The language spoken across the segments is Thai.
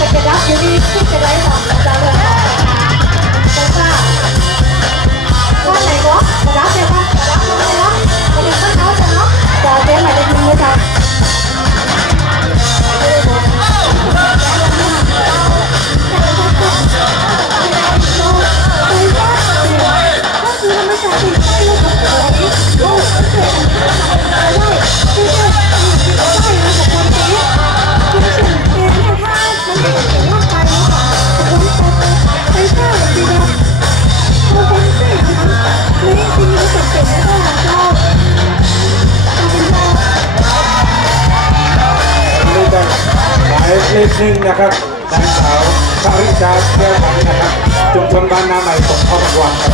谢谢大家，谢谢大家，谢。 หนึ่งนะครับนางสาวคาริดาแก้วไขนะครับชุมชนบ้านนาใหม่ของพ่อบังวันครับ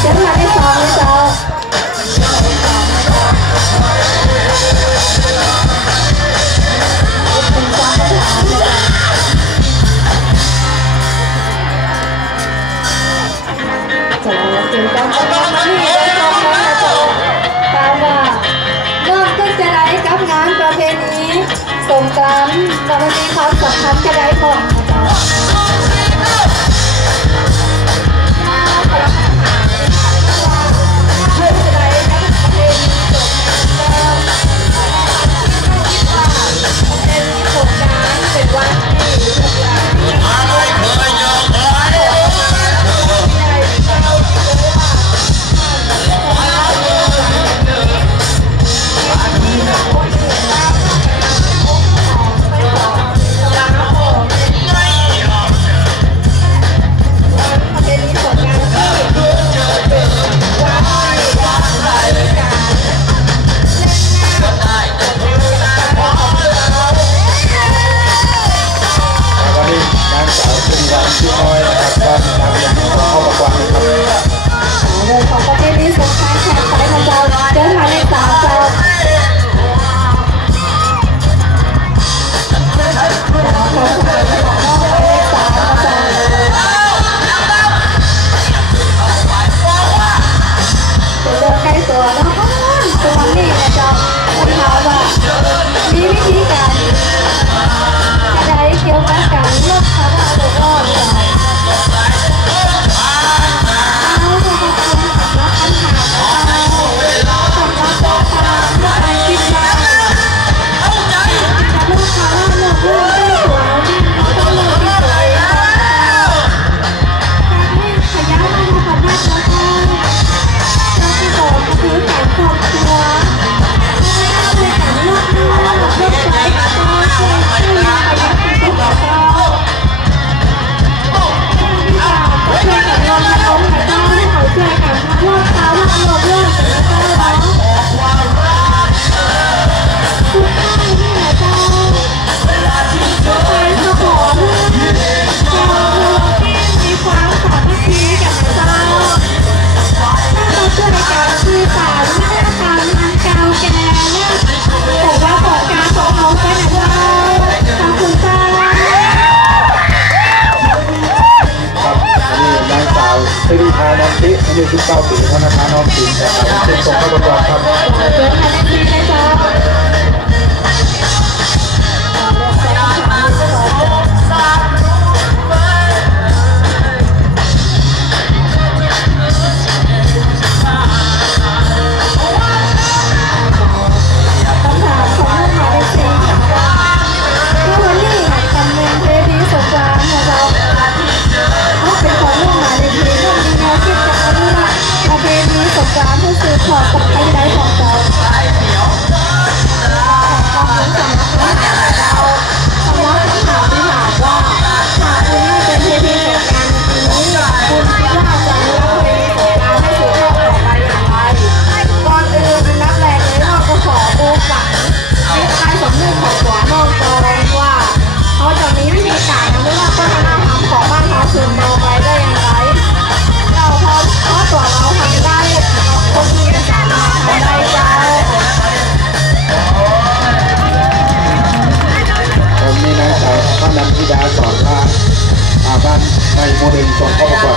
เจ้าหน้าที่สองนะเจ้า รั้งเรามีความสำคัญจะได้ก่อง Contoh?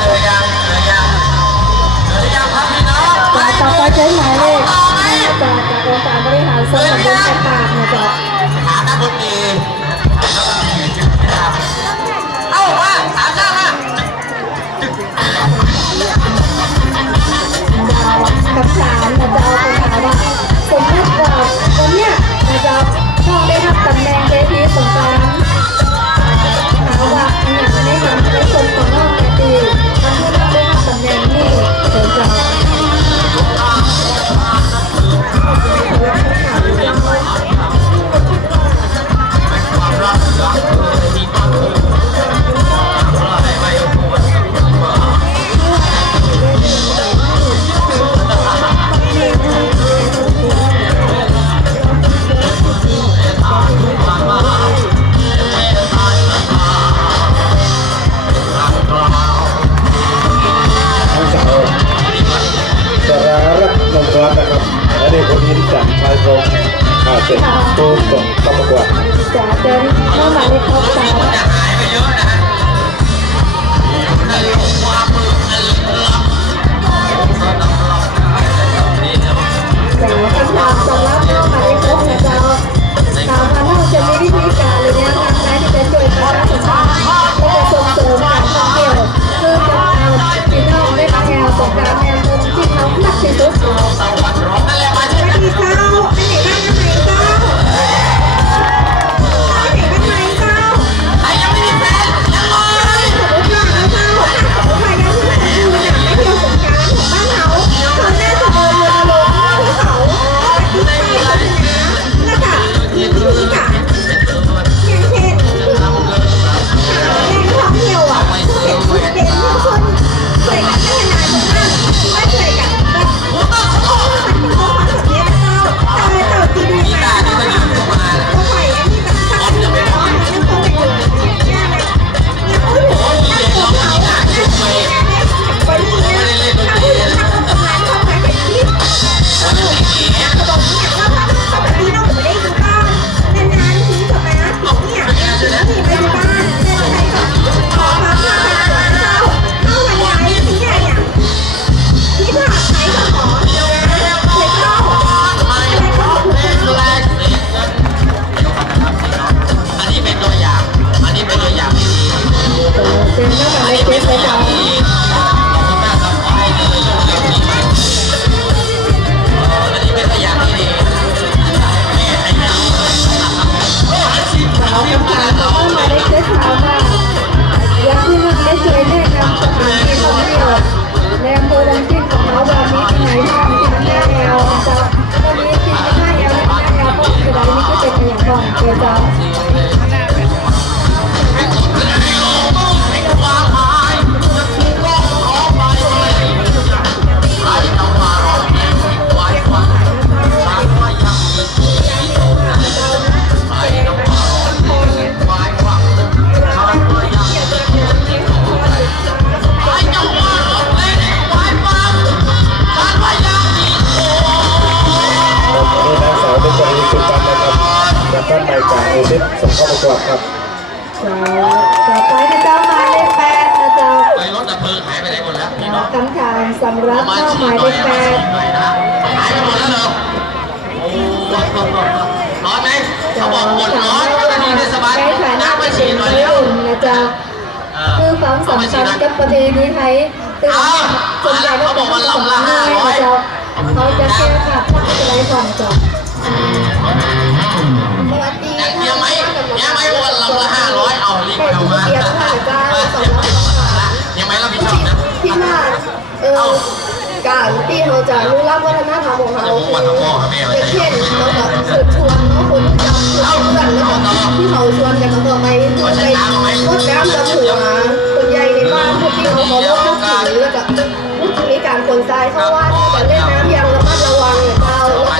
You. กำแงางสำรับข้าหมายเป็นแปดหายไปหมดแล้วเนรอโร้อนไหมเขาบอกหมดร้อนวันนี้เทศบาลน้าไปฉีดหน่อยเร็วนะจ๊ะคือความสำคัญกับประเพณีไทยตื่นสนใจเขาบอกว่าลำละห้าร้อยเขาจะแก้ค่ะถ้าเป็นไร จะอนุรักษ์วัฒนธรรมของเขาเป็นเช่นเราแบบสืบชวนว่าคนที่จำเพื่อนเพื่อนแล้วที่เขาชวนกันต่อไปต่อไปก็แก้มกับหัวคนใหญ่ในบ้านพวกที่เขาเขาเล่าถึงแล้วก็พูกทีนี้การคนทรายเขาว่าจะเล่นน้ำยังระมัดระวังเจ้าแล้วก็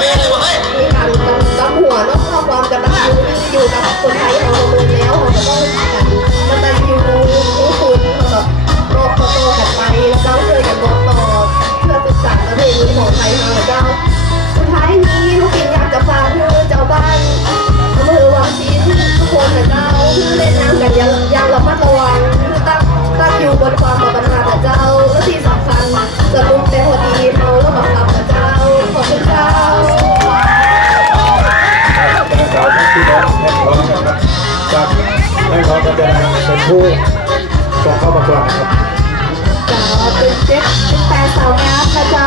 มีการตั้หัวแล้วข้อความจะตั้งอยู่กับคนไทยเรา ดความมาบรรดาพระเจ้าและที่สำคัญจะลุกแต่หัวดีเมาแล้วมาขับพระเจ้าขอบคุณเจ้าสาวที่ร้องแม่งร้องนะครับจากให้ขอแสดงเป็นผู้ส่งเข้ามาก่อนครับสาวเป็นเจ็ดเป็นแฟนสาวงามนะจ๊ะ